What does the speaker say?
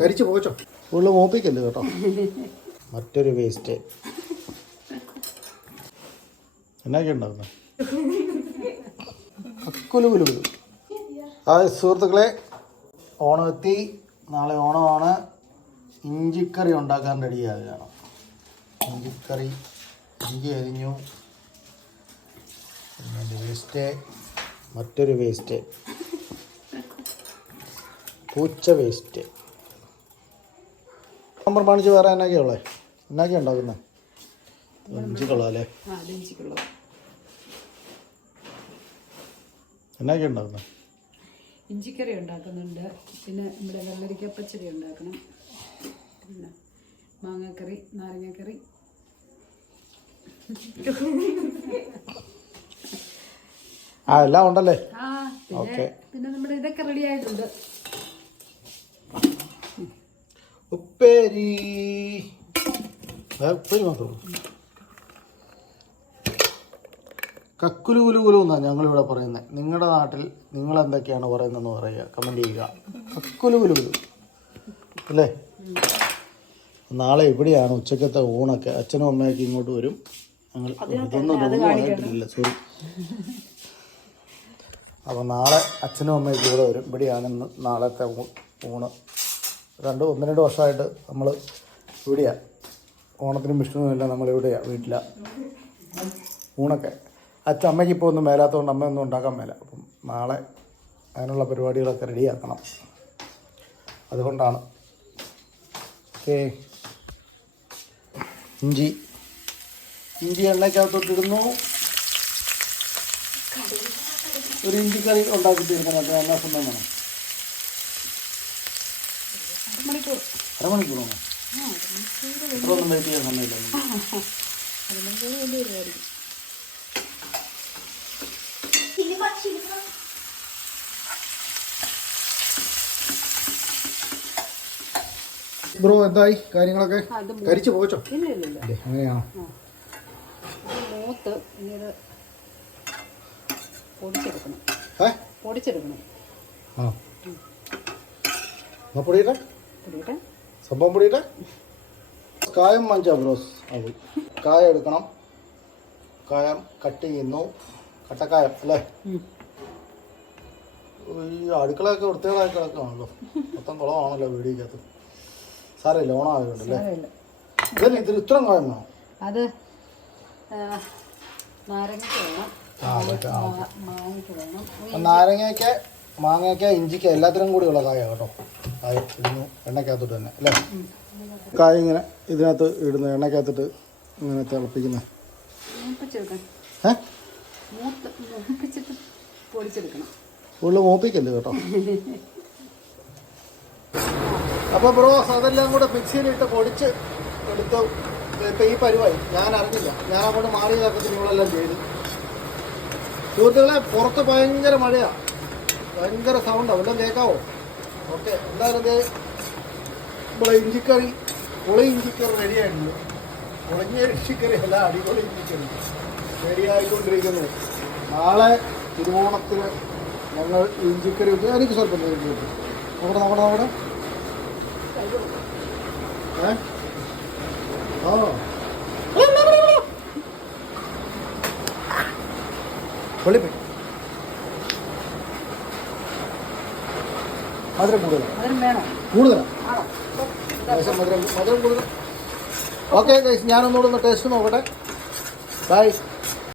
കരിച്ചു പോച്ചോ ഫുള്ള് മോപ്പിക്കല്ലേ കേട്ടോ? മറ്റൊരു വേസ്റ്റ് എന്നൊക്കെ ഉണ്ടാകുന്നത് കുലു കുലു കുലു. ആ സുഹൃത്തുക്കളെ ഓണം എത്തി നാളെ ഓണമാണ്. ഇഞ്ചിക്കറി ഉണ്ടാക്കാൻ റെഡിയാകുകയാണ് ഇഞ്ചിക്കറി ഇഞ്ചി അരിഞ്ഞു. പിന്നെ വേസ്റ്റ് മറ്റൊരു വേസ്റ്റ് പൂച്ച വേസ്റ്റ് പ്രമാണിച്ച് വേറെ എന്നൊക്കെയാ ഉള്ളത് എന്നൊക്കെയാ ഉണ്ടാക്കുന്നത് ഇഞ്ചിക്കുള്ളൂ എന്നൊക്കെയാ ഉണ്ടാക്കുന്നത് ഇഞ്ചിക്കറി ഉണ്ടാക്കുന്നുണ്ട്. പിന്നെ നമ്മുടെ വെള്ളരിക്ക പച്ചടി ഉണ്ടാക്കണം. പിന്നെ മാങ്ങക്കറി നാരങ്ങക്കറി. ആ എല്ലാം ഉണ്ടല്ലേ? പിന്നെ നമ്മുടെ ഇതൊക്കെ റെഡി ആയിട്ടുണ്ട്. ഉപ്പേരി. ഉപ്പേരി മാത്രമേ കക്കുലു കുലു കുലു എന്നാണ് ഞങ്ങളിവിടെ പറയുന്നത് നിങ്ങളുടെ നാട്ടിൽ നിങ്ങൾ എന്തൊക്കെയാണ് പറയുന്നതെന്ന് പറയുക. കമന്റ് ചെയ്യുക. കക്കുലു കുലു കുലു അല്ലേ? നാളെ ഇവിടെയാണ് ഉച്ചക്കത്തെ ഊണൊക്കെ? അച്ഛനും അമ്മയൊക്കെ ഇങ്ങോട്ട് വരും. ഞങ്ങൾ ഇതൊന്നും ആയിട്ടില്ല സോറി അപ്പോൾ നാളെ അച്ഛനും അമ്മയൊക്കെ ഇവിടെ വരും. ഇവിടെയാണ് നാളത്തെ ഊണ്. രണ്ട് ഒന്ന് രണ്ട് വർഷമായിട്ട് നമ്മൾ ഇവിടെയാണ് ഓണത്തിനും വിഷ്ണുവിനുമില്ല നമ്മളിവിടെയാണ് വീട്ടിലാണ് ഊണൊക്കെ. അച്ഛൻ അമ്മയ്ക്ക് ഇപ്പോൾ ഒന്നും മേലാത്തതുകൊണ്ട് അമ്മയൊന്നും ഉണ്ടാക്കാൻ മേല. അപ്പം നാളെ അതിനുള്ള പരിപാടികളൊക്കെ റെഡിയാക്കണം അതുകൊണ്ടാണ്. ഓക്കേ. ഇഞ്ചി. ഇഞ്ചി എണ്ണയ്ക്കകത്തോട്ടിടുന്നു. ഒരു ഇഞ്ചി കറി അത് എന്നാ സമയം വേണം മണിക്കൂർ അരമണിക്കൂറോ? ഇത്ര ഒന്നും വെയിറ്റ് ചെയ്യാൻ സമയമില്ല? മണിക്കൂർ വലിയ പരിപാടി ബ്രോ എന്തായി കാര്യങ്ങളൊക്കെ? കരിച്ചു പോച്ചോ ഇല്ല ഇല്ല ഇല്ല. അല്ലേ അങ്ങനെയാണോ? മൂത്ത് പൊടിച്ചെടുക്കണം. പൊടിച്ചെടുക്കണം. ആ. പൊടിയിട്ട് സംഭവം പൊടിയിട്ട് കായം മഞ്ച ബ്രോസ് അത്. കായം എടുക്കണം. കായം കട്ട് ചെയ്യുന്നു. കട്ടക്കായം അല്ലേ? ഈ അടുക്കളയൊക്കെ വൃത്തികളായി കിടക്കുകയാണല്ലോ മൊത്തം കുളമാണല്ലോ വീടിക്കകത്ത്. സാരമില്ല ഓണം ആയതുകൊണ്ടല്ലേ സാരമില്ല. ഇതല്ലേ ഇതിൽ ഇത്രയും കായം വേണം. അത് നാരങ്ങയ്ക്ക് വേണം. നാരങ്ങയ്ക്ക് മാങ്ങയ്ക്ക് ഇഞ്ചിക്ക എല്ലാത്തിനും കൂടിയുള്ള കായ കേട്ടോ. കായ ഇടുന്നു എണ്ണയ്ക്കകത്തോട്ട് തന്നെ അല്ലേ? കായ ഇങ്ങനെ ഇതിനകത്ത് ഇടുന്നു എണ്ണയ്ക്കകത്തിട്ട് ഇങ്ങനെ തിളപ്പിക്കുന്നത് ഉള്ളു ഏ? മൂപ്പിക്കല്ലേ കേട്ടോ? അപ്പോൾ ബ്രോ അതെല്ലാം കൂടെ മിക്സിയിലിട്ട് പൊടിച്ച് എടുത്ത്. ഇപ്പം ഈ പരിവായി ഞാൻ അറിഞ്ഞില്ല. ഞാൻ അങ്ങോട്ട് മാറിയതൊക്കെ നിങ്ങളെല്ലാം ചെയ്തു. സുഹൃത്തുക്കളെ പുറത്ത് ഭയങ്കര മഴയാണ് ഭയങ്കര സൗണ്ട് വല്ലതും കേൾക്കാവോ ഓക്കെ എന്തായാലും നമ്മളെ ഇഞ്ചിക്കറി പുളി ഇഞ്ചിക്കറി റെഡിയായിട്ടുണ്ട് പുളഞ്ഞ ഇഞ്ചിക്കറി അല്ല അടിപൊളി ഇഞ്ചിക്കറി. റെഡിയായിക്കൊണ്ടിരിക്കുന്നു നാളെ തിരുവോണത്തിന് ഞങ്ങൾ ഇഞ്ചിക്കറി വെച്ച് എനിക്ക് സ്വല്പം കിട്ടും നോക്കട്ടെ നോക്കട്ടെ നോക്കട്ടെ ഏ? ആ. വെള്ളിപ്പോയി മധുരം കൂടുതലാണ് വേണം? കൂടുതലാണ് ആണോ? ലേശം മധുരം മധുരം കൂടുതൽ ഓക്കെ ഞാനൊന്നുകൂടെ ഒന്ന് ടേസ്റ്റ് നോക്കട്ടെ. ബൈ